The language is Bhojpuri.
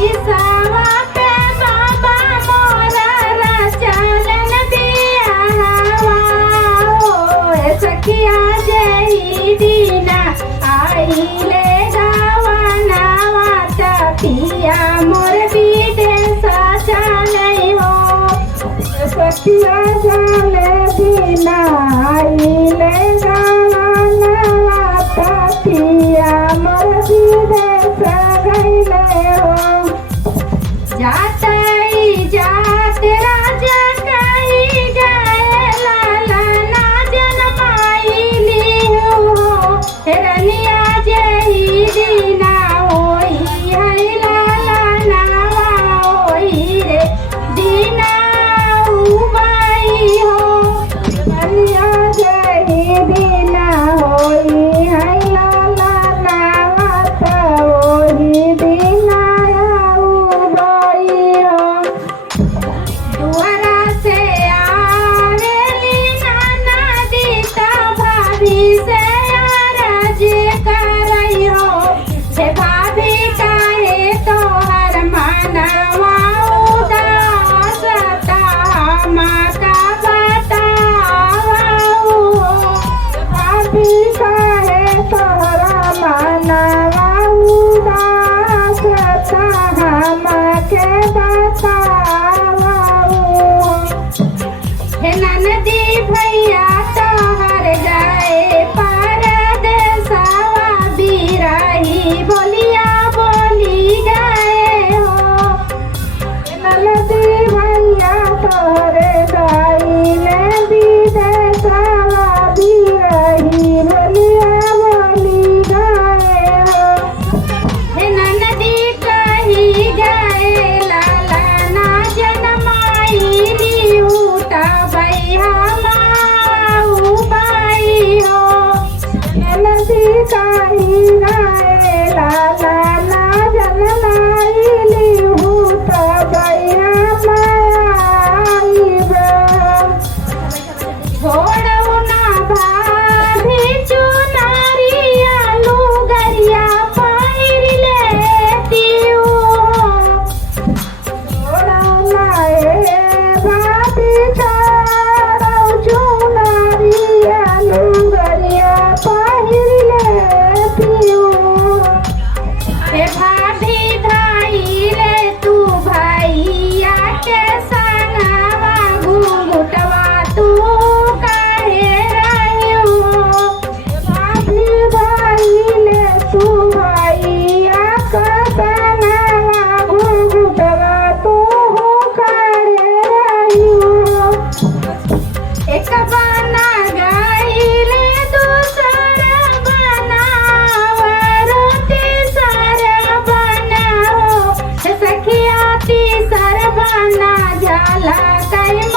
दिसावा पे बाबा मोरा चलन बियाहवा हो सखिया जही दीना आइले गावनावा पिया मोर विदेश चले हो सखिया चले दीना आइले गावनावा पिया मोर विदेश गइले हो जातई जात राजा कही गए लाला ना जनमाइली हो रनिया जही दीना होई है लाला नावा होई रे दीना उबाई हो रनिया जही दीना होई है लाला नावा होई दीना उबाई हो दुआरा से आवेली नाना दीता भाभी से अरज करई हो हे भाभी काहे तोहर मनवा उदास माता बतावा हो भाभी काहे तोहरा मनवा उदास हमके बतावा हो हे ननदी भैया तोहर गए परदेसवा बिरही बोलिया बोली गए हो हे ननदी भैया तोहर गइले विदेसवा बिरही बोलिया बोली गए हो हे ननदी कही गए लाला ना जनमाइली उठा भैया माऊ बाई हो ननदी कही गए लाला ना जनमाइली उठा भैया माई छोड़ू ना भाभी चुनरिया लुगरिया पहिर लेती हो छोड़ा लाए भाभी छोड़ू चुनरिया लुगरिया पहिर लेती हो हे भाभी धाइले तू भैया के संगवा घूंघटवा तू काहे रहियो भाभी धाइले तू भैया के संगवा घूंघटवा तू काहे रहियो एक बना गइले दूसर बनाव तीसर बनाओ सखिया तीसर बना जाला कई